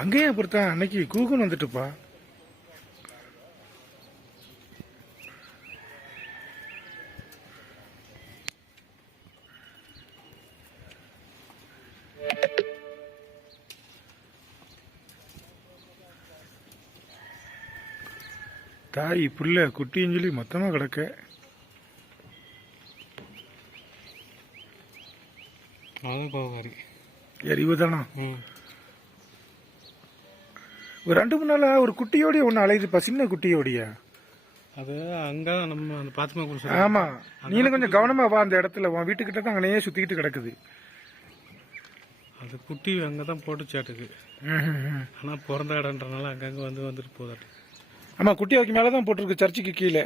அங்கேயே அப்படித்தான் அன்னைக்கு கூகுன் வந்துட்டுப்பா. தாய் புள்ள குட்டின்னு சொல்லி மொத்தமா கிடக்க. இவதானா ஒரு 2-3 நாளா ஒரு குட்டியோடைய ஒண்ணு அலையுதுப்பா, சின்ன குட்டியோடைய. அது அங்க நம்ம அந்த பாத்மா. ஆமா, நீனும் கொஞ்சம் கவனமா வா. அந்த இடத்துல உன் வீட்டுக்கிட்ட தான் அங்கனையே சுத்திக்கிட்டு கிடக்குது. அது குட்டி அங்கதான் போட்டு சாட்டுக்கு. ஆனா பிறந்த இடம்ன்றனால அங்கங்க வந்துட்டு போதாட்டு. ஆமா, குட்டி அதுக்கு மேலதான் போட்டிருக்கு, சர்ச்சுக்கு கீழே.